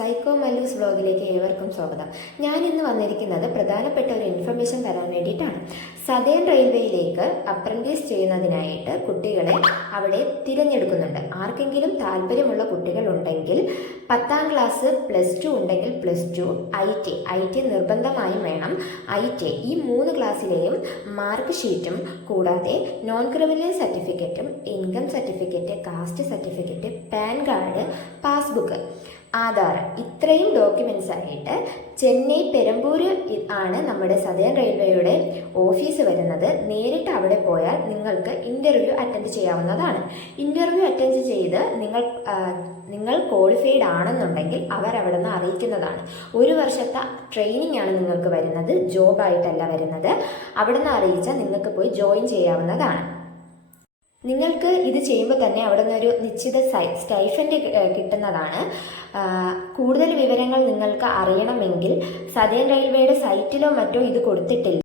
Psycho Mallus വ്ലോഗിലേക്ക് ഏവർക്കും സ്വാഗതം. ഞാൻ ഇന്ന് വന്നിരിക്കുന്നത് പ്രധാനപ്പെട്ട ഒരു ഇൻഫർമേഷൻ തരാൻ വേണ്ടിയിട്ടാണ്. സദേൺ റെയിൽവേയിലേക്ക് അപ്രന്റീസ് ചെയ്യുന്നതിനായിട്ട് കുട്ടികളെ അവിടെ തിരഞ്ഞെടുക്കുന്നുണ്ട്. ആർക്കെങ്കിലും താല്പര്യമുള്ള കുട്ടികളുണ്ടെങ്കിൽ പത്താം ക്ലാസ് പ്ലസ് ടു ഉണ്ടെങ്കിൽ plus two I T I T നിർബന്ധമായും വേണം. ഐ ടി ഈ മൂന്ന് ക്ലാസ്സിലെയും മാർക്ക് ഷീറ്റും കൂടാതെ നോൺ ക്രിമിനൽ സർട്ടിഫിക്കറ്റും income certificate caste certificate PAN card passbook Aadhaar ഇത്രയും ഡോക്യുമെൻസ് ആയിട്ട് ചെന്നൈ പെരമ്പൂർ ആണ് നമ്മുടെ സദേൺ റെയിൽവേയുടെ ഓഫീസ് വരുന്നത്. നേരിട്ട് അവിടെ പോയാൽ നിങ്ങൾക്ക് ഇന്റർവ്യൂ അറ്റൻഡ് ചെയ്യാവുന്നതാണ്. ഇന്റർവ്യൂ അറ്റൻഡ് ചെയ്ത് നിങ്ങൾ നിങ്ങൾ ക്വാളിഫൈഡ് ആണെന്നുണ്ടെങ്കിൽ അവർ അവിടെ നിന്ന് അറിയിക്കുന്നതാണ്. ഒരു വർഷത്തെ ട്രെയിനിങ് ആണ് നിങ്ങൾക്ക് വരുന്നത് ജോബായിട്ടല്ല വരുന്നത്. അവിടെ നിന്ന് അറിയിച്ചാൽ നിങ്ങൾക്ക് പോയി ജോയിൻ ചെയ്യാവുന്നതാണ്. നിങ്ങൾക്ക് ഇത് ചെയ്യുമ്പോൾ തന്നെ അവിടെ നിന്ന് ഒരു നിശ്ചിത സ്റ്റൈഫൻഡ് കിട്ടുന്നതാണ്. കൂടുതൽ വിവരങ്ങൾ നിങ്ങൾക്ക് അറിയണമെങ്കിൽ സദേൺ റെയിൽവേയുടെ സൈറ്റിലോ മറ്റോ ഇത് കൊടുത്തിട്ടില്ല.